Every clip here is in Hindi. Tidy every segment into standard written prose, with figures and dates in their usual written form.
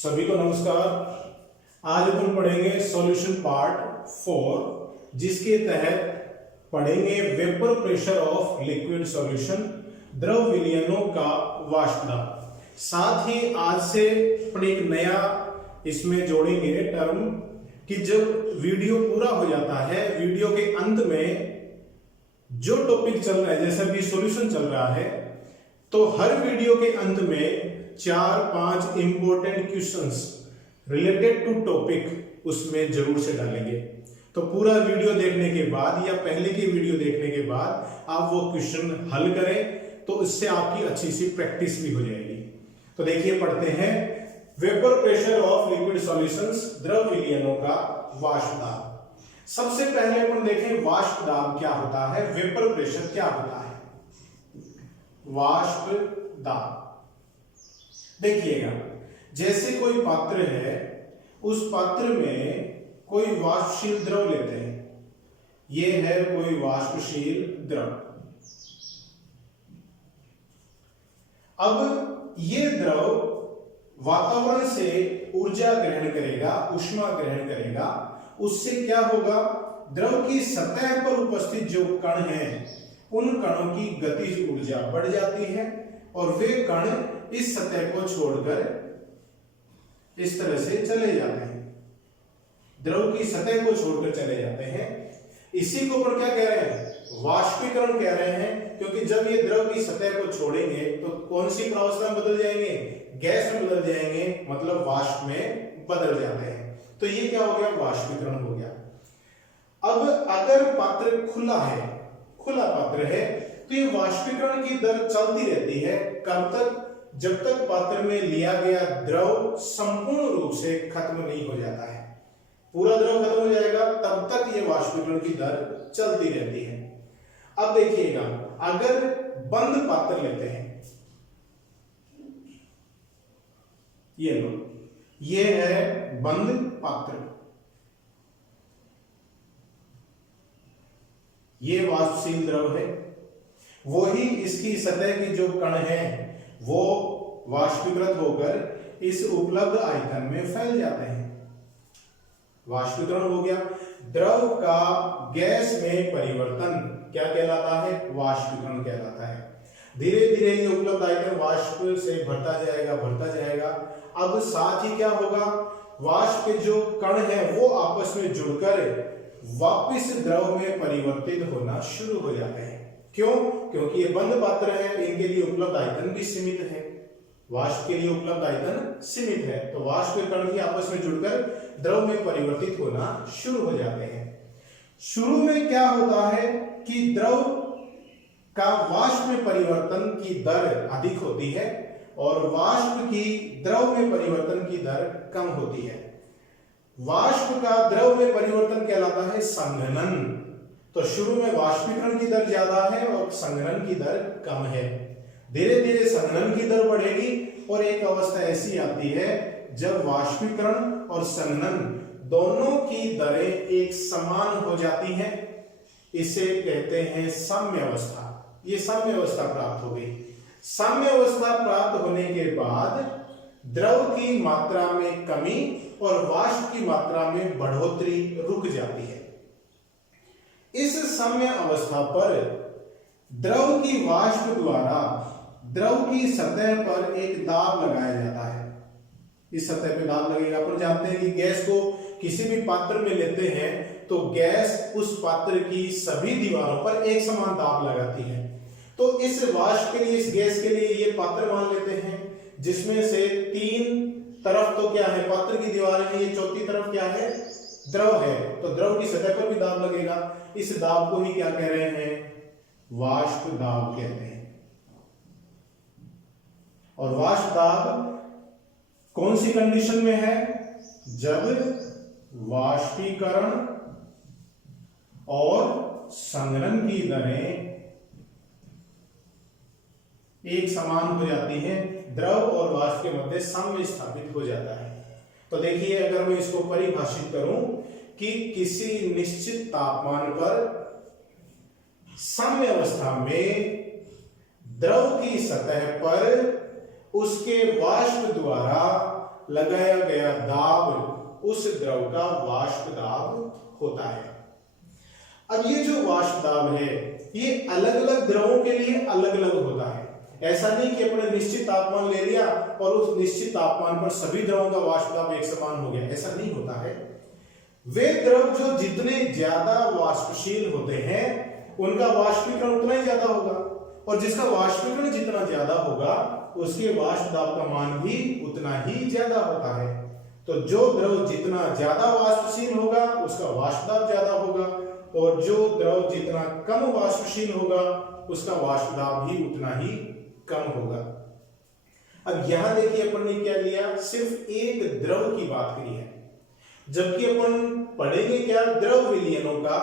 सभी को नमस्कार। आज अपन पढ़ेंगे सॉल्यूशन पार्ट 4, जिसके तहत पढ़ेंगे vapour pressure of liquid solution, द्रव विलयनों का वाष्प दाब। साथ ही आज से अपन एक नया इसमें जोड़ेंगे टर्म कि जब वीडियो पूरा हो जाता है, वीडियो के अंत में जो टॉपिक चल रहा है, जैसे अभी सॉल्यूशन चल रहा है, तो हर वीडियो के अंत में 4-5 important questions related to topic उसमें जरूर से डालेंगे। तो पूरा वीडियो देखने के बाद या पहले की वीडियो देखने के बाद आप वो क्वेश्चन हल करें, तो इससे आपकी अच्छी सी प्रैक्टिस भी हो जाएगी। तो देखिए, पढ़ते हैं vapour pressure of liquid solutions, द्रव विलयनों का वाष्प दाब। सबसे पहले अपन देखें वाष्प दाब क्या होता है, वेपर प्रेशर क्या होता है। वाष्प दाब देखिएगा, जैसे कोई पात्र है, उस पात्र में कोई वाष्पशील द्रव लेते हैं। ये है कोई वाष्पशील द्रव। अब ये द्रव वातावरण से ऊर्जा ग्रहण करेगा, ऊष्मा ग्रहण करेगा। उससे क्या होगा, द्रव की सतह पर उपस्थित जो कण हैं, उन कणों की गतिज ऊर्जा बढ़ जाती है और वे कण इस सतह को छोड़कर इस तरह से चले जाते हैं, द्रव की सतह को छोड़कर चले जाते हैं। इसी को अपन क्या कह रहे हैं, वाष्पीकरण कह रहे हैं। क्योंकि जब ये द्रव की सतह को छोड़ेंगे तो कौन सी प्रावस्था में बदल जाएंगे, गैस में बदल जाएंगे, मतलब वाष्प में बदल जाते हैं। तो ये क्या हो गया, वाष्पीकरण हो गया। अब अगर पात्र खुला है, खुला पात्र है, तो ये वाष्पीकरण की दर चलती रहती है। कब तक, जब तक पात्र में लिया गया द्रव संपूर्ण रूप से खत्म नहीं हो जाता है। पूरा द्रव खत्म हो जाएगा तब तक ये वाष्पीकरण की दर चलती रहती है। अब देखिएगा, अगर बंद पात्र लेते हैं, ये लो, ये है बंद पात्र, ये वाष्पशील द्रव है। वही इसकी सतह की जो कण है वो वाष्पीकृत होकर इस उपलब्ध आयतन में फैल जाते हैं। वाष्पीकरण हो गया। द्रव का गैस में परिवर्तन क्या कहलाता है, वाष्पीकरण कहलाता है। धीरे धीरे ये उपलब्ध आयतन वाष्प से भरता जाएगा, भरता जाएगा। अब साथ ही क्या होगा, वाष्प के जो कण है वो आपस में जुड़कर वापस द्रव में परिवर्तित होना शुरू हो जाते हैं। क्यों? क्योंकि ये बंद पात्र है, इनके लिए उपलब्ध आयतन भी सीमित है। वाष्प के लिए उपलब्ध आयतन सीमित है, तो वाष्प के कण भी आपस में जुड़कर द्रव में परिवर्तित होना शुरू हो जाते हैं। शुरू में क्या होता है कि द्रव का वाष्प में परिवर्तन की दर अधिक होती है और वाष्प की द्रव में परिवर्तन की दर कम होती है। वाष्प का द्रव में परिवर्तन कहलाता है संघनन। तो शुरू में वाष्पीकरण की दर ज्यादा है और संघनन की दर कम है। धीरे धीरे संघनन की दर बढ़ेगी और एक अवस्था ऐसी आती है जब वाष्पीकरण और संघनन दोनों की दरें एक समान हो जाती हैं। इसे कहते हैं साम्य अवस्था। ये साम्य अवस्था प्राप्त हो गई। साम्य अवस्था प्राप्त होने के बाद द्रव की मात्रा में कमी और वाष्प की मात्रा में बढ़ोतरी रुक जाती है। इस साम्य अवस्था पर द्रव की वाष्प द्वारा द्रव की सतह पर एक दाब लगाया जाता है। इस सतह पे दाब लगेगा। अपन जानते हैं कि गैस को किसी भी पात्र में लेते हैं तो गैस उस पात्र की सभी दीवारों पर एक समान दाब लगाती है। तो इस वाष्प के लिए, इस गैस के लिए ये पात्र मान लेते हैं, जिसमें से 3 तरफ तो क्या है, पात्र की दीवारें हैं, ये चौथी तरफ क्या है, द्रव है। तो द्रव की सतह पर भी दाब लगेगा। इस दाब को ही क्या कह रहे हैं, वाष्प दाब कहते हैं। और वाष्प दाब कौन सी कंडीशन में है, जब वाष्पीकरण और संघनन की दरें एक समान हो जाती हैं, द्रव और वाष्प के मध्य साम्य स्थापित हो जाता है। तो देखिए, अगर मैं इसको परिभाषित करूं कि किसी निश्चित तापमान पर साम्य अवस्था में द्रव की सतह पर उसके वाष्प द्वारा लगाया गया दाब उस द्रव का वाष्प दाब होता है। अब ये जो वाष्प दाब है ये अलग अलग द्रवों के लिए अलग अलग होता है। ऐसा नहीं कि अपने निश्चित तापमान ले लिया और उस निश्चित तापमान पर सभी द्रवों का वाष्प दाब एक समान हो गया, ऐसा नहीं होता है। वे द्रव जो जितने ज्यादा वाष्पशील होते हैं उनका वाष्पीकरण उतना ही ज्यादा होगा, और जिसका वाष्पीकरण जितना ज्यादा होगा उसके वाष्प दाब का मान भी उतना ही ज्यादा होता है। तो जो द्रव जितना ज्यादा वाष्पशील होगा उसका वाष्प दाब ज्यादा होगा, और जो द्रव जितना कम वाष्पशील होगा उसका वाष्प दाब भी उतना ही कम होगा। अब यहां देखिए अपन ने क्या लिया, सिर्फ एक द्रव की बात करी है, जबकि अपन पढ़ेंगे क्या, द्रव विलयनों का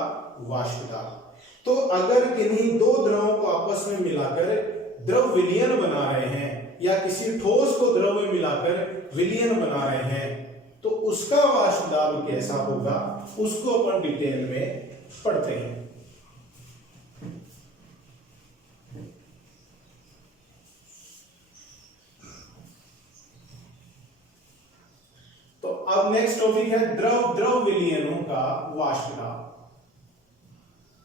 वाष्प दाब। तो अगर किन्हीं दो द्रवों को आपस में मिलाकर द्रव विलयन बना रहे हैं या किसी ठोस को द्रव में मिलाकर विलयन बना रहे हैं तो उसका वाष्प दाब कैसा होगा उसको अपन डिटेल में पढ़ते हैं। तो अब नेक्स्ट टॉपिक है द्रव विलयनों का वाष्प दाब।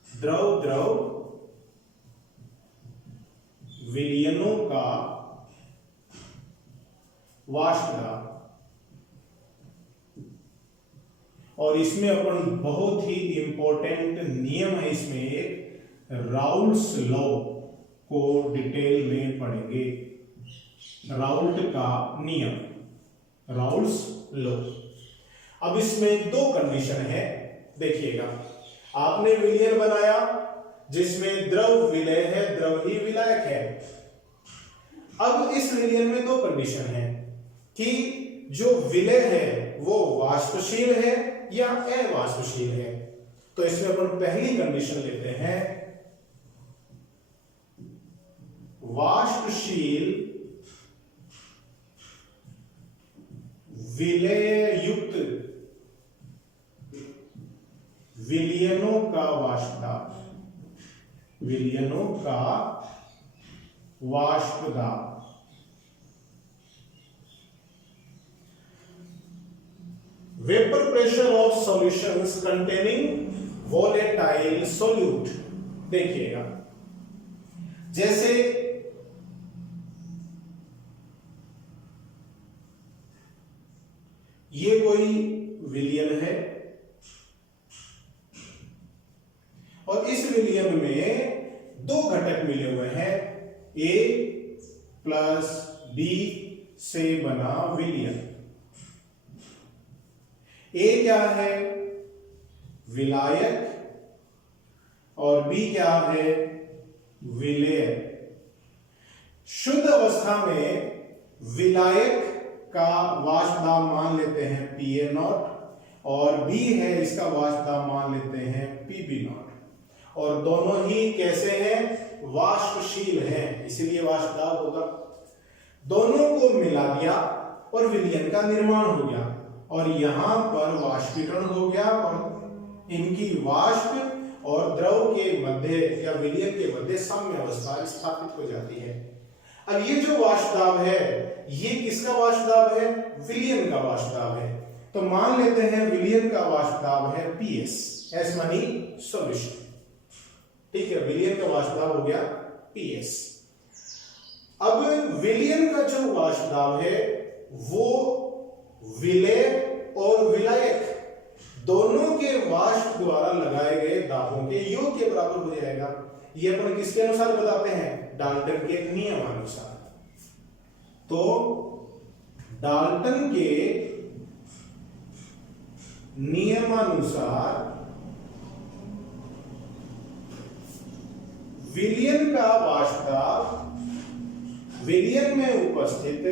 द्रव विलयनों का वाष्प दाब, और इसमें अपन बहुत ही इंपॉर्टेंट नियम है, इसमें एक राउल्ट्स लॉ को डिटेल में पढ़ेंगे। राउल्ट का नियम, राउल्ट्स लॉ। अब इसमें दो कंडीशन है, देखिएगा। आपने विलयन बनाया जिसमें द्रव विलय है, द्रव ही विलायक है। अब इस विलयन में दो कंडीशन है कि जो विलय है वो वाष्पशील है या अवाष्पशील है। तो इसमें अपन पहली कंडीशन लेते हैं, वाष्पशील विलय युक्त विलयनों का वाष्प दाब, विलयनों का वाष्प दाब। Vapour pressure of solutions containing volatile solute. देखिएगा, जैसे ये कोई विलयन है और इस विलयन में दो घटक मिले हुए हैं, A प्लस B से बना विलयन। A क्या है, विलायक, और B क्या है, विलेय। शुद्ध अवस्था में विलायक का वाष्प दाब मान लेते हैं Pa0, और B है इसका वाष्प दाब मान लेते हैं Pb0, और दोनों ही कैसे हैं, वाष्पशील हैं, इसीलिए वाष्प दाब होगा। दोनों को मिला दिया और विलयन का निर्माण हो गया, और यहां पर वाष्पीकरण हो गया, और इनकी वाष्प और द्रव के मध्य या विलयन के मध्य साम्य अवस्था स्थापित हो जाती है। अब ये जो वाष्प दाब है ये किसका वाष्प दाब है, विलयन का वाष्प दाब है। तो मान लेते हैं विलयन का वाष्प दाब है PS, एस मानी सॉल्यूशन, ठीक है। विलयन का वाष्प दाब हो गया PS। अब विलयन का जो वाष्प दाब है वो विलेय और विलायक दोनों के वाष्प द्वारा लगाए गए दाबों के योग के बराबर हो जाएगा। ये अपन किसके अनुसार बताते हैं, डाल्टन के नियमानुसार। तो डाल्टन के नियमानुसार विलयन का वाष्प दाब विलयन में उपस्थित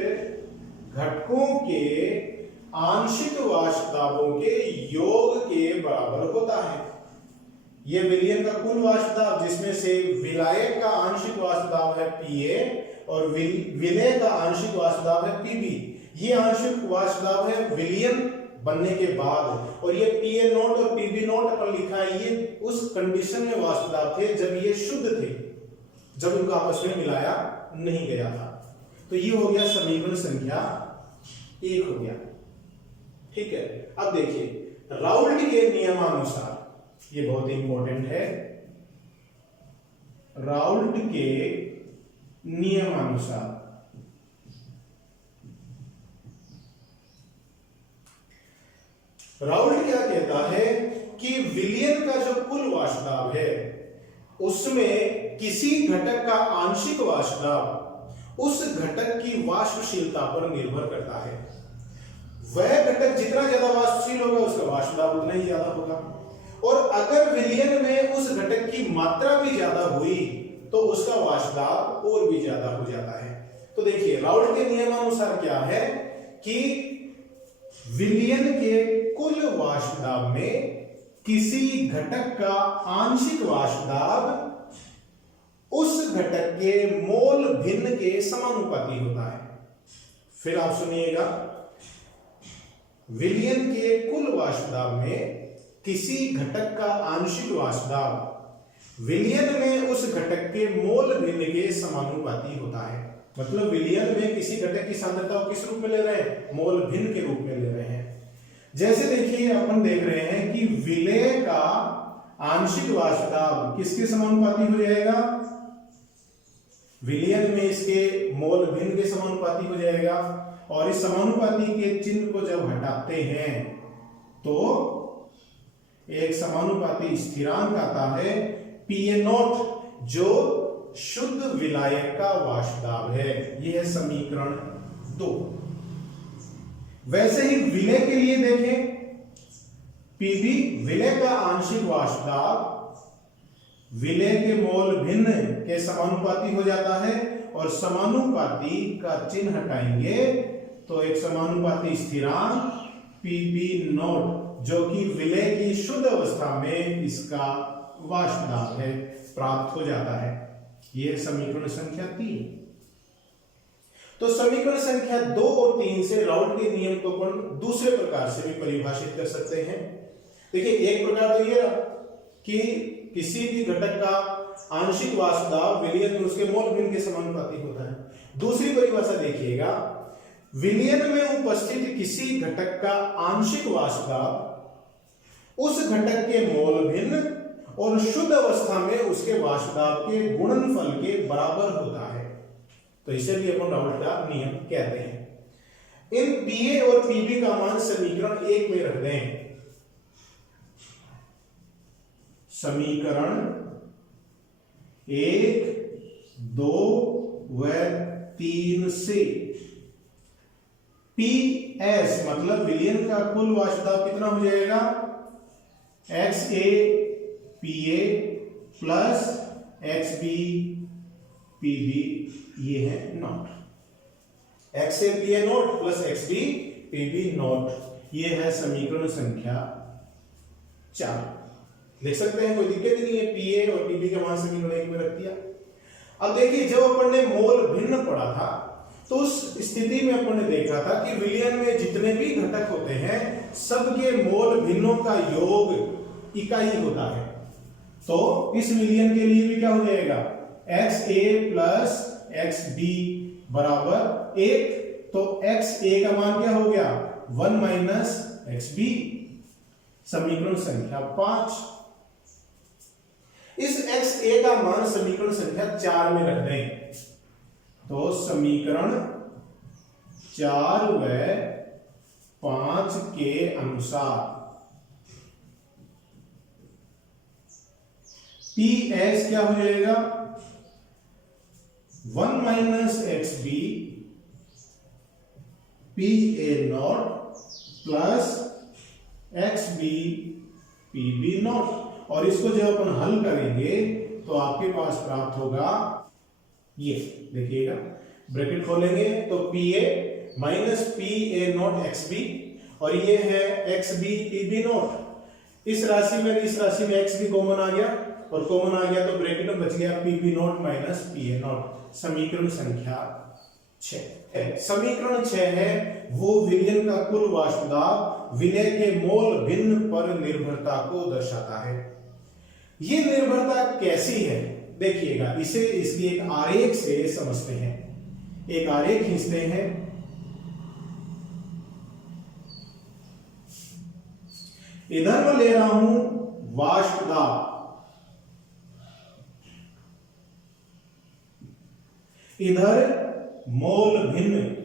घटकों के आंशिक वाष्प दाबों के योग के बराबर होता है। यह विलयन का कुल वाष्प दाब जिसमें से विलायक का आंशिक वाष्प दाब है Pa और विलेय का आंशिक वाष्प दाब है Pb। ये आंशिक वाष्प दाब है विलयन बनने के बाद, और ये Pa0 और Pb0 अपन लिखा है, ये उस कंडीशन में वाष्प दाब थे जब ये शुद्ध थे, जब उनको आपस में मिलाया नहीं गया था। तो ये हो गया समीकरण संख्या 1 हो गया। ठीक है, अब देखिए राउल्ट के नियमानुसार, ये बहुत इंपॉर्टेंट है, राउल्ट के नियमानुसार राउल्ट क्या कहता है कि विलयन का जो कुल वाष्प दाब है उसमें किसी घटक का आंशिक वाष्प दाब उस घटक की वाष्पशीलता पर निर्भर करता है। वह घटक जितना ज्यादा वाष्पशील होगा उसका वाष्प दाब उतना ही ज्यादा होगा, और अगर विलयन में उस घटक की मात्रा भी ज्यादा हुई तो उसका वाष्प दाब और भी ज्यादा हो जाता है। तो देखिए राउल्ट के नियमानुसार क्या है कि विलयन के कुल वाष्प दाब में किसी घटक का आंशिक वाष्प दाब उस घटक के मोल भिन्न के समानुपाती होता है। फिर आप सुनिएगा, विलयन के कुल वाष्प दाब में किसी घटक का आंशिक वाष्प दाब विलयन में उस घटक के मोल भिन्न के समानुपाती होता है। मतलब विलयन में किसी घटक की सांद्रता को किस रूप में ले रहे हैं, मोल भिन्न के रूप में ले रहे हैं। जैसे देखिए अपन देख रहे हैं कि विलय का आंशिक वाष्प दाब किसके समानुपाती हो जाएगा, विलयन में इसके मोल भिन्न के समानुपाती हो जाएगा। और इस समानुपाती के चिन्ह को जब हटाते हैं तो एक समानुपाती स्थिरांक आता है PA0, जो शुद्ध विलायक का वाष्प दाब है। यह है समीकरण 2। वैसे ही विलय के लिए देखें, PB विलय का आंशिक वाष्प दाब विलय के मोल भिन्न के समानुपाती हो जाता है, और समानुपाती का चिन्ह हटाएंगे तो एक समानुपाती स्थिरांक PB0 जो कि विलय की शुद्ध अवस्था में इसका वाष्प दाब है प्राप्त हो जाता है। यह समीकरण संख्या 3। तो समीकरण संख्या 2 और 3 से राउल्ट के नियम को अपन दूसरे प्रकार से भी परिभाषित कर सकते हैं। देखिए एक प्रकार तो यह कि किसी भी घटक का आंशिक वाष्प दाब विलयन में उसके मोल भिन्न के समानुपाती होता है। दूसरी परिभाषा देखिएगा, विलयन में उपस्थित किसी घटक का आंशिक वाष्प दाब उस घटक के मोल भिन्न और शुद्ध अवस्था में उसके वाष्प दाब के गुणनफल के बराबर होता है। तो इसे भी अपन राउल्ट का नियम कहते हैं। इन PA और PB का मान समीकरण 1 में रख दें। समीकरण 1, 2 व 3 से PS मतलब विलयन का कुल वाष्प दाब कितना हो जाएगा, XA PA plus XB PB, ये है not. XA PA not plus XB PB not, ये है समीकरण संख्या 4। देख सकते हैं कोई दिक्कत नहीं है, PA और PB का मान समीकरण 1 में रख दिया। अब देखिए जब अपन ने मोल भिन्न पढ़ा था तो उस स्थिति में अपन ने देखा था कि विलयन में जितने भी घटक होते हैं सबके मोल भिन्नों का योग इकाई होता है। तो इस विलयन के लिए भी क्या हो जाएगा, XA प्लस XB बराबर 1। तो XA का मान क्या हो गया, 1 माइनस XB, समीकरण संख्या 5। इस XA का मान समीकरण संख्या 4 में रख दें तो समीकरण 4 व 5 के अनुसार PS क्या हो जाएगा, 1 minus XB PA not plus XB PB not. और इसको जब अपन हल करेंगे तो आपके पास प्राप्त होगा, ये देखिएगा ब्रैकेट खोलेंगे तो PA minus PA not XB और ये है XB PB नॉट। इस राशि में XB कॉमन आ गया और कॉमन आ गया तो ब्रैकेट में बच गया PB not minus PA not. समीकरण संख्या 6। समीकरण 6 है वो विलयन का कुल वाष्प दाब विलय के मोल भिन्न पर निर्भरता को दर्शाता है। ये निर्भरता कैसी है देखिएगा, इसे इसकी एक आरेख से समझते हैं। एक आरेख खींचते हैं। इधर मैं ले रहा हूं वाष्प दाब, इधर मोल भिन्न,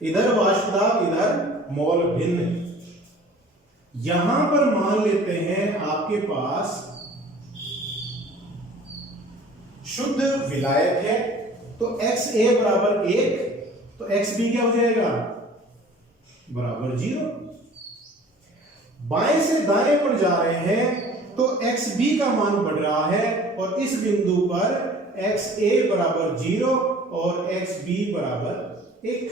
इधर वाष्प दाब, इधर मोल भिन्न। यहां पर मान लेते हैं आपके पास शुद्ध विलायक है, तो XA बराबर 1, तो XB क्या हो जाएगा, बराबर 0। बाएं से दाएं पर जा रहे हैं तो XB का मान बढ़ रहा है और इस बिंदु पर XA बराबर 0 और XB बराबर 1।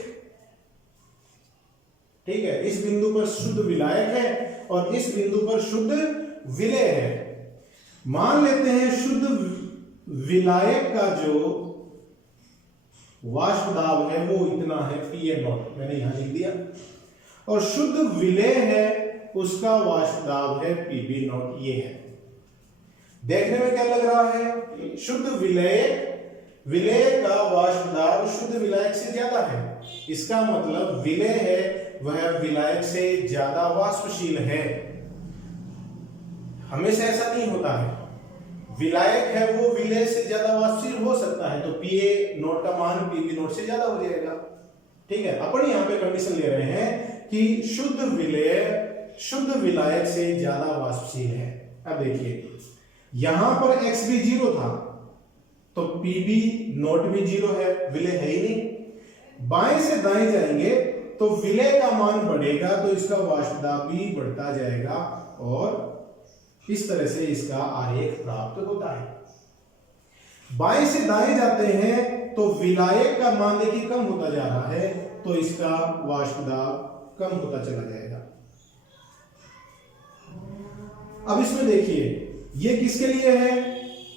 ठीक है, इस बिंदु पर शुद्ध विलायक है और इस बिंदु पर शुद्ध विलेय है। मान लेते हैं शुद्ध विलायक का जो वाष्प दाब है वो इतना है PA0, मैंने यहां लिख दिया, और शुद्ध विलेय है उसका वाष्प दाब है PB0, ये है। देखने में क्या लग रहा है, शुद्ध विलेय का वाष्प दाब शुद्ध विलायक से ज्यादा है, इसका मतलब विलेय है वह विलायक से ज्यादा वाष्पशील है। हमेशा ऐसा नहीं होता है, विलायक है वो विलेय से ज्यादा वाष्पशील हो सकता है, तो PA0 का मान PB0 से ज्यादा हो जाएगा। ठीक है, अपन यहां पे कंडीशन ले रहे हैं कि शुद्ध विलेय शुद्ध विलायक से ज्यादा वाष्पशील है। अब देखिए यहां पर XB 0 था तो PB0 भी 0 है, विलेय है ही नहीं। बाएं से दाएं जाएंगे तो विलेय का मान बढ़ेगा तो इसका वाष्प दाब भी बढ़ता जाएगा और इस तरह से इसका आरेख प्राप्त होता है। बाएं से दाएं जाते हैं तो विलायक का मान देखिए कम होता जा रहा है तो इसका वाष्प दाब कम होता चला जाएगा। अब इसमें देखिए ये किसके लिए है,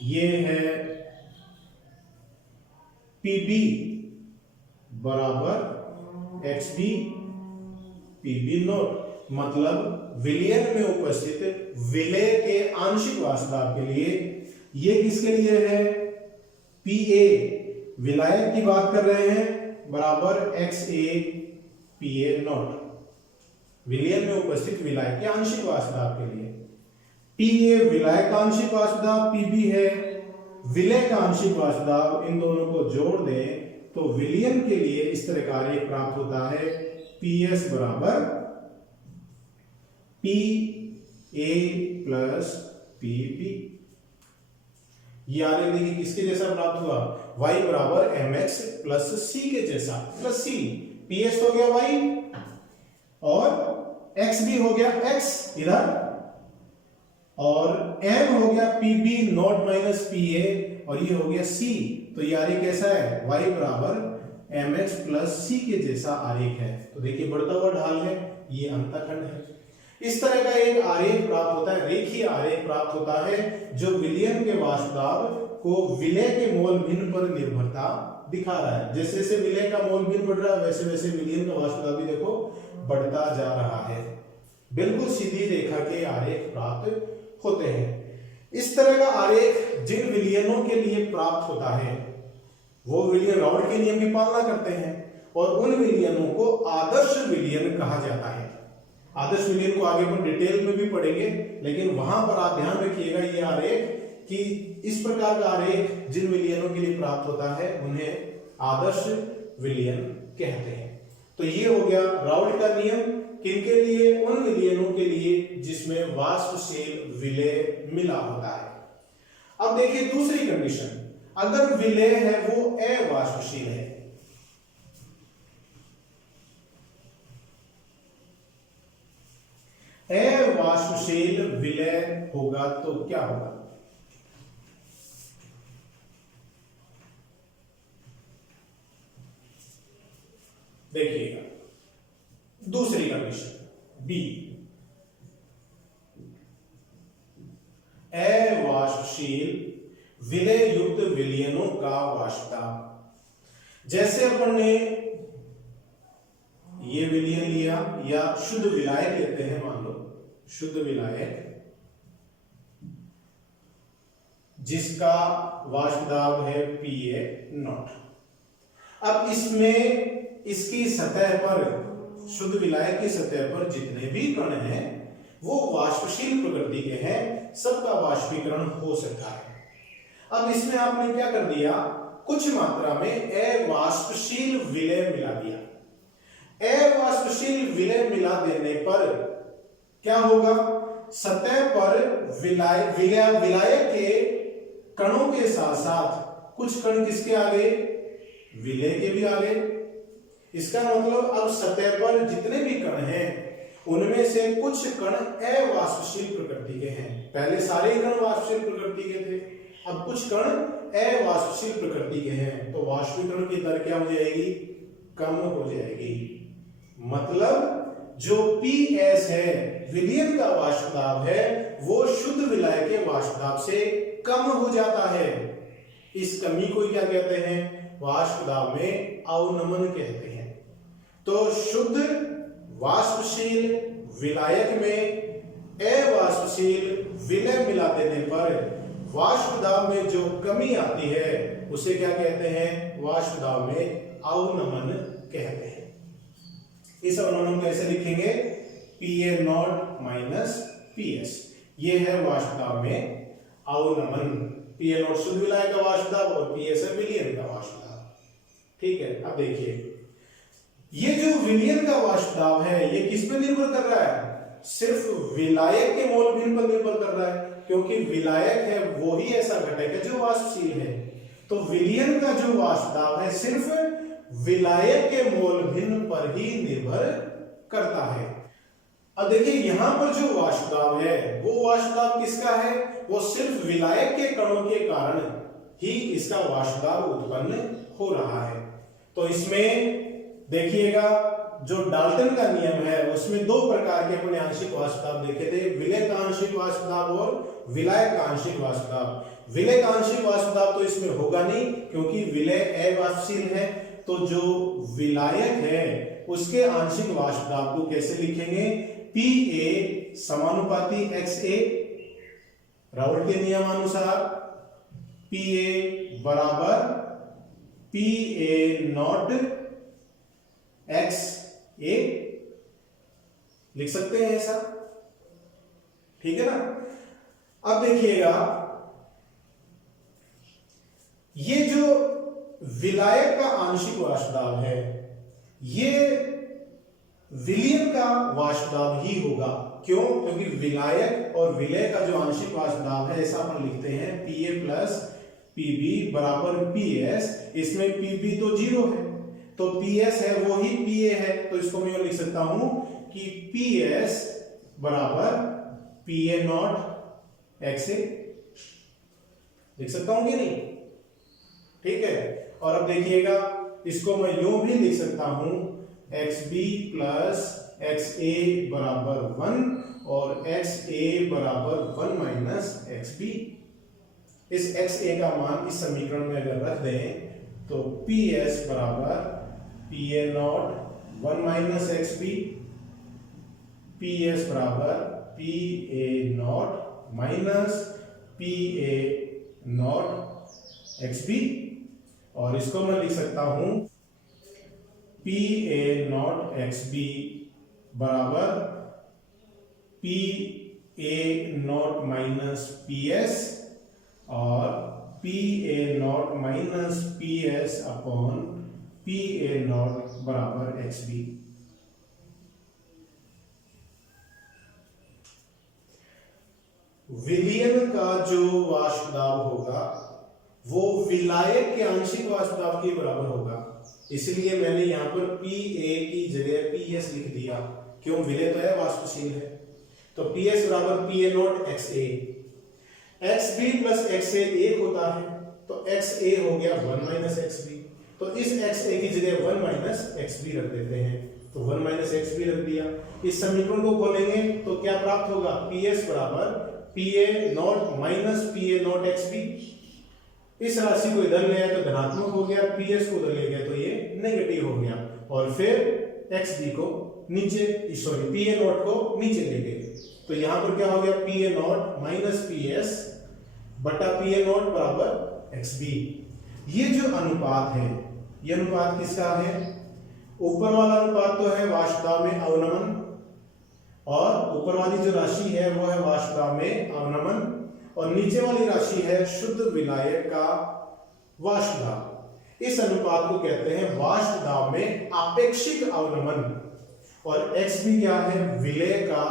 ये है PB बराबर XB PB0, मतलब विलयन में उपस्थित विलेय के आंशिक वाष्प दाब के लिए। ये किसके लिए है, PA विलायक की बात कर रहे हैं बराबर XA PA0, विलयन में उपस्थित विलायक के आंशिक वाष्प दाब के लिए। PA विलायक का आंशिक वाष्प दाब, PB है विलेय का आंशिक वाष्प दाब, इन दोनों को जोड़ दें तो विलयन के लिए इस तरह का आरेख प्राप्त होता है, PS बराबर PA प्लस PB। ये आरेख देखिए किसके जैसा प्राप्त हुआ, Y बराबर MX प्लस C के जैसा, प्लस C, PS हो गया Y और XB हो गया X इधर, और M हो गया PB नॉट माइनस PA और ये हो गया C। तो ये आरेख कैसा है, Y बराबर MX प्लस C के जैसा आरेख है। तो देखिए बढ़ता हुआ ढाल है, ये अंतःखंड है। इस तरह का एक आरेख प्राप्त होता है, रेखीय आरेख प्राप्त होता है जो विलयन के वाष्प दाब को विलेय के मोल भिन्न पर निर्भरता दिखा रहा है। जैसे जैसे विलेय का मोल भिन्न बढ़ रहा है वैसे वैसे विलयन का वाष्प दाब भी देखो बढ़ता जा रहा है। बिल्कुल सीधी रेखा के आरेख प्राप्त होते हैं। इस तरह का आरेख जिन विलयनों के लिए प्राप्त होता है वो विलयन राउल्ट के नियम की पालना करते हैं और उन विलयनों को आदर्श विलयन कहा जाता है। आदर्श विलयन को आगे अपन डिटेल में भी पढ़ेंगे, लेकिन वहां पर आप ध्यान रखिएगा ये आरेख कि इस प्रकार का आरेख जिन विलयनों के लिए प्राप्त होता है उन्हें आदर्श विलयन कहते हैं। तो ये हो गया राउल्ट का नियम, किनके लिए, उन विलयनों के लिए जिसमें वाष्पशील विलेय मिला होता है। अब देखिए दूसरी कंडीशन, अगर विलेय है वो अवाष्पशील है, अवाष्पशील विलेय होगा तो क्या होगा, देखिएगा दूसरी कंडीशन बी, अवाष्पशील विलेय युक्त विलयनों का वाष्प दाब। जैसे अपन ने ये विलयन लिया या शुद्ध विलायक लेते हैं, मान लो शुद्ध विलायक जिसका वाष्प दाब है Pa0। अब इसमें इसकी सतह पर, शुद्ध विलायक की सतह पर जितने भी कण हैं वो वाष्पशील प्रकृति के हैं, सबका वाष्पीकरण हो सकता है। अब इसमें आपने क्या कर दिया, कुछ मात्रा में अवाष्पशील विलय मिला दिया। अवाष्पशील विलय मिला देने पर क्या होगा, सतह पर विलायक के कणों के साथ साथ कुछ कण किसके आ गए, विलय के भी आ गए। इसका मतलब अब सतह पर जितने भी कण हैं उनमें से कुछ कण अवाष्पशील प्रकृति के हैं। पहले सारे कण वाष्पशील प्रकृति के थे, अब कुछ कण अवाष्पशील प्रकृति के हैं, तो वाष्पीकरण की दर क्या हो जाएगी, कम हो जाएगी। मतलब जो PS है, विलयन का वाष्प दाब है, वो शुद्ध विलायक के वाष्प दाब से कम हो जाता है। इस कमी को क्या कहते हैं, वाष्प दाब में अवनमन कहते हैं। तो शुद्ध वाष्पशील विलायक में अवाष्पशील विलय मिला देने पर वाष्प दाब में जो कमी आती है उसे क्या कहते हैं, वाष्प दाब में अवनमन कहते हैं। इस अवनमन को ऐसे लिखेंगे, Pa0 माइनस PS। ये है वाष्प दाब में अवनमन। Pa0 शुद्ध विलायक का वाष्प दाब और PS है विलयन का वाष्प दाब। ठीक है, अब देखिए ये जो विलयन का वाष्प दाब है ये किस पर निर्भर कर रहा है, सिर्फ विलायक के मोल भिन्न पर निर्भर कर रहा है, क्योंकि विलायक है वो ही ऐसा घटक है जो वाष्पशील है। तो विलयन का जो वाष्प दाब है सिर्फ विलायक के मोल भिन्न पर ही निर्भर करता है। अब देखिए यहां पर जो वाष्प दाब है वो वाष्प दाब किसका है, वो सिर्फ विलायक के कणों के कारण ही इसका वाष्प दाब उत्पन्न हो रहा है। तो इसमें देखिएगा जो डाल्टन का नियम है उसमें दो प्रकार के अपने आंशिक वाष्प दाब देखे थे, विलय का आंशिक वाष्प दाब और विलायक का आंशिक वाष्प दाब। विलय का आंशिक वाष्प दाब तो इसमें होगा नहीं क्योंकि विलय अवाष्पशील है। तो जो विलायक है उसके आंशिक वाष्प दाब को कैसे लिखेंगे, Pa समानुपाती XA, राउल्ट के नियमानुसार Pa बराबर Pa0 XA लिख सकते हैं ऐसा, ठीक है ना। अब देखिएगा ये जो विलायक का आंशिक वाष्प दाब है ये विलयन का वाष्प दाब ही होगा। क्यों, क्योंकि विलायक और विलय का जो आंशिक वाष्प दाब है ऐसा अपन लिखते हैं Pa प्लस Pb बराबर PS। इसमें Pb तो 0 है तो PS है वो ही Pa है, तो इसको मैं लिख सकता हूं कि PS बराबर Pa0 XA लिख सकता हूं कि नहीं, ठीक है। और अब देखिएगा इसको मैं यूं भी लिख सकता हूं XB प्लस XA बराबर 1 और XA बराबर 1 माइनस XB। इस XA का मान इस समीकरण में अगर रख दें तो PS बराबर Pa0 1 माइनस XB, PS बराबर Pa0 माइनस Pa0 XB। और इसको मैं लिख सकता हूं Pa0 XB बराबर Pa0 माइनस PS और Pa0 minus PS upon Pa0 बराबर XB। विलयन का जो वाष्प दाब होगा वो विलायक के आंशिक वाष्प दाब के बराबर होगा, इसलिए मैंने यहां पर Pa की जगह PS लिख दिया। क्यों, विलय तो है वाष्पशील है। तो PS बराबर Pa0 XA। XB plus XA 1 होता है तो XA हो गया 1 माइनस XB। तो इस XA की जगह 1 माइनस XB रख देते हैं, तो 1 माइनस XB रख दिया। इस समीकरण को खोलेंगे तो क्या प्राप्त होगा, PS बराबर Pa0 माइनस Pa0 XB। इस राशि को इधर ले आए तो धनात्मक हो गया, PS को उधर ले गया तो ये नेगेटिव हो गया और फिर XB को नीचे, सॉरी Pa0 को नीचे ले गए। तो यहां पर क्या हो गया, P A not minus P S बटा पी ए नॉट बराबर एक्स बी। ये जो अनुपात है, ये अनुपात किसका है? ऊपर वाला अनुपात तो है वाष्पदाब में अवनमन, और ऊपर वाली जो राशि है वो है वाष्पदाब में अवनमन, और नीचे वाली राशि है शुद्ध विलायक का वाष्पदाब। इस अनुपात को कहते हैं वाष्पदाब में आपेक्षिक अवनमन। और एक्स भी क्या है? विलेय का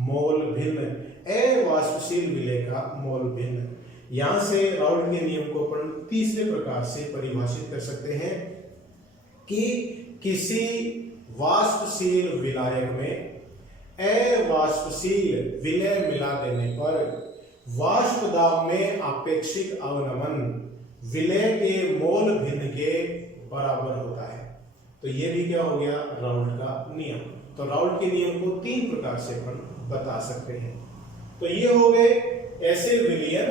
मोल भिन्न, अवाष्पशील विलेय का मोल भिन्न। यहां से राउल्ट के नियम को अपन तीसरे प्रकार से परिभाषित कर सकते हैं कि किसी वाष्पशील विलायक में अवाष्पशील विलेय मिला देने पर वाष्पदाब में आपेक्षिक अवनमन विलेय के मोल भिन्न के बराबर होता है। तो ये भी क्या हो गया? राउल्ट का नियम। तो राउल्ट के नियम को तीन प्रकार से अपन बता सकते हैं। तो ये हो गए ऐसे विलयन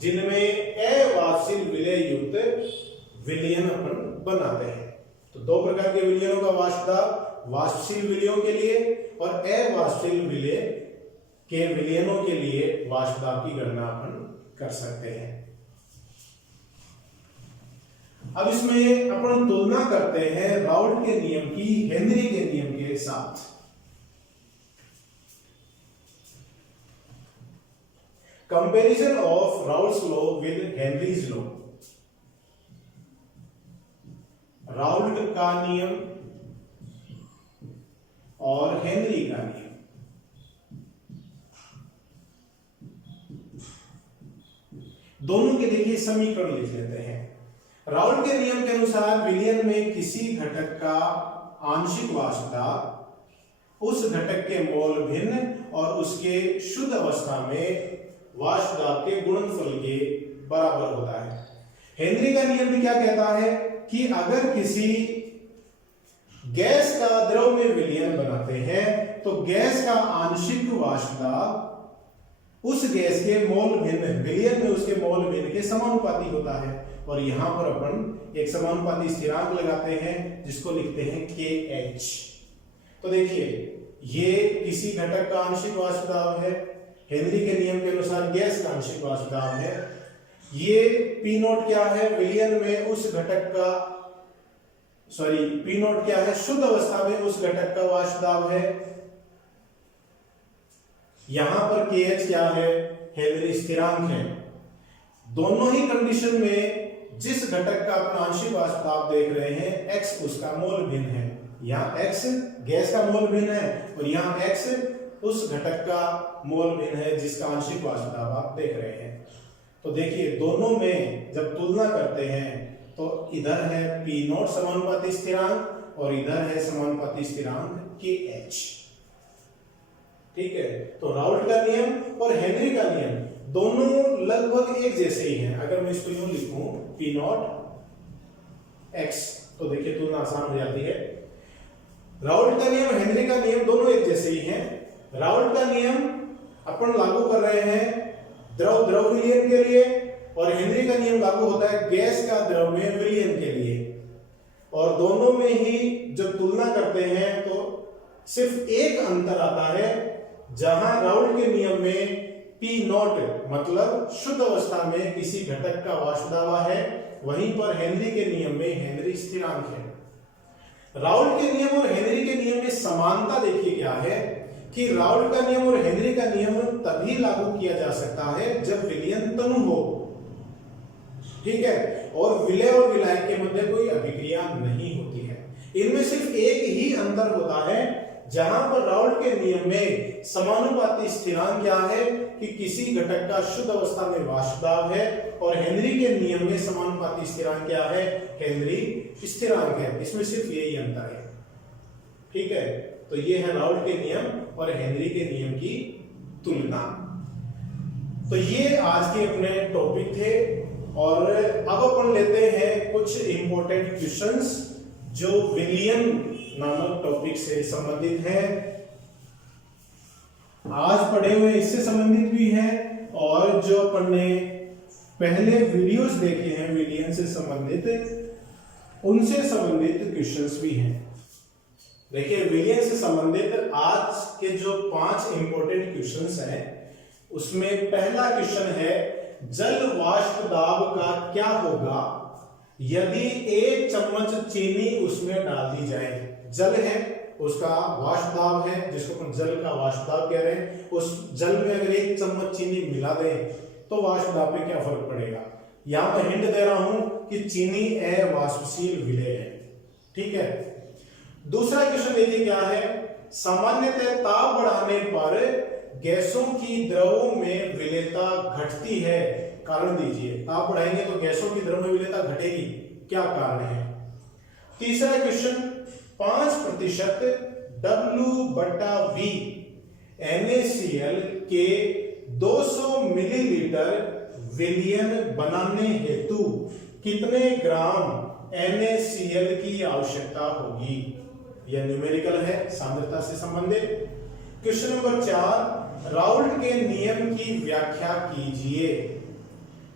जिनमें अवाष्पशील विलेय युक्त विलयन अपन बनाते हैं। तो दो प्रकार के विलयनों का वाष्पदाब, वाष्पशील विलयों के लिए और अवाष्पशील विलेय के विलयनों के लिए वाष्पदाब की गणना अपन कर सकते हैं। अब इसमें अपन तुलना करते हैं राउल्ट के नियम की हेनरी के नियम के साथ। Comparison of Raoult's law with Henry's law. Raoult का नियम और हेनरी का नियम। दोनों के देखिए समीकरण लिख लेते हैं। राउल्ट के नियम के अनुसार विलयन में किसी घटक का आंशिक वाष्पदाब उस घटक के मोल भिन्न और उसके शुद्ध अवस्था में वाष्पदाब के गुणनफल के बराबर होता है। हेनरी का नियम भी क्या कहता है कि अगर किसी गैस का द्रव में विलयन बनाते हैं तो गैस का आंशिक वाष्पदाब उस गैस के मोल भिन्न, विलयन में उसके मोल भिन्न के समानुपाती होता है। और यहां पर अपन एक समानुपाती स्थिरांक लगाते हैं जिसको लिखते हैं KH। तो देखिए ये किसी घटक का आंशिक वाष्पदाब है, हेनरी के नियम के अनुसार गैस का आंशिक वाष्पदाब है। ये P नॉट क्या है? विलयन में उस घटक का P नॉट क्या है? शुद्ध अवस्था में उस घटक का वाष्पदाब है। यहां पर KH क्या है? हेनरी स्थिरांक है। दोनों ही कंडीशन में जिस घटक का अपन आंशिक वाष्पदाब देख रहे हैं X उसका मोल भिन्न है। यहाँ X गैस का मोल भिन्न है और यहाँ X उस घटक का मोल भिन्न है जिसका आंशिक वाष्पदाब आप देख रहे हैं। तो देखिए दोनों में जब तुलना करते हैं तो इधर है P नॉट समानुपाती स्थिरांक और इधर है समानुपाती स्थिरांक KH। ठीक है, तो राउल्ट का नियम और हेनरी का नियम दोनों लगभग एक जैसे ही हैं। अगर मैं इसको यूं लिखूं P नॉट X तो देखिए तुलना आसान हो जाती है। राउल्ट का नियम हेनरी का नियम दोनों एक जैसे ही हैं। राउल्ट का नियम अपन लागू कर रहे हैं द्रव द्रव विलयन के लिए और हेनरी का नियम लागू होता है गैस का द्रव में विलयन के लिए। और दोनों में ही जब तुलना करते हैं तो सिर्फ एक अंतर आता है, जहां राउल्ट के नियम में P नॉट मतलब शुद्ध अवस्था में किसी घटक का वाष्पदाब है, वहीं पर हेनरी के नियम में हेनरी स्थिरांक है। राउल्ट के नियम और हेनरी के नियम में समानता देखिए क्या है कि राउल्ट का नियम और हेनरी का नियम तभी लागू किया जा सकता है जब विलयन तनु हो। ठीक है, और विलय और विलायक के मध्य कोई अभिक्रिया नहीं होती है। इनमें सिर्फ एक ही अंतर होता है, जहां पर राउल्ट के नियम में समानुपाती स्थिरांक क्या है कि किसी घटक का शुद्ध अवस्था में वाष्पदाब है और हेनरी के नियम में समानुपाती स्थिरांक क्या है? हेनरी स्थिरांक है। इसमें सिर्फ यही अंतर है। ठीक है, तो ये है राउल्ट के नियम और हेनरी के नियम की तुलना। तो ये आज के अपने टॉपिक थे और अब अपन लेते हैं कुछ इंपॉर्टेंट क्वेश्चंस जो विलयन नामक टॉपिक से संबंधित है। आज पढ़े हुए इससे संबंधित भी है और जो अपन ने पहले वीडियोस देखे हैं विलयन से संबंधित उनसे संबंधित क्वेश्चंस भी हैं। देखिए विलियन से संबंधित आज के जो 5 इंपॉर्टेंट क्वेश्चंस हैं उसमें पहला क्वेश्चन है जल वाष्प दाब का क्या होगा यदि 1 चम्मच चीनी उसमें डाल दी जाए। जल है उसका वाष्प दाब है जिसको अपन जल का वाष्प दाब कह रहे हैं, उस जल में अगर 1 चम्मच चीनी मिला दें तो वाष्प दाब पे क्या फर्क पड़ेगा। यहां पर हिंट दे रहा हूं कि चीनी अवाष्पशील विलेय है। ठीक है, दूसरा क्वेश्चन देखिए क्या है, सामान्यतः ताप बढ़ाने पर गैसों की द्रवों में विलेयता घटती है, कारण दीजिए। ताप बढ़ाएंगे तो गैसों की द्रव में विलेयता घटेगी, क्या कारण है। तीसरा क्वेश्चन 5% W/V NaCl के 200 मिलीलीटर विलयन बनाने हेतु कितने ग्राम NaCl की आवश्यकता होगी। यह न्यूमेरिकल है, सांद्रता से संबंधित। क्वेश्चन नंबर 4 राउल्ट के नियम की व्याख्या कीजिए।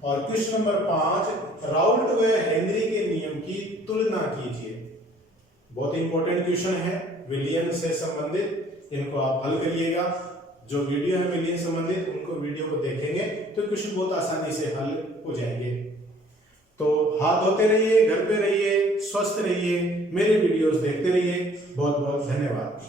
और क्वेश्चन नंबर 5 राउल्ट व हेनरी के नियम की तुलना कीजिए। बहुत इंपॉर्टेंट क्वेश्चन है विलियन से संबंधित, इनको आप हल करिएगा। जो वीडियो है विलियन संबंधित उनको वीडियो को देखेंगे तो क्वेश्चन बहुत आसानी से हल हो जाएंगे। तो हाथ धोते रहिए, घर पे रहिए, स्वस्थ रहिए, मेरे वीडियोस देखते रहिए। बहुत बहुत धन्यवाद।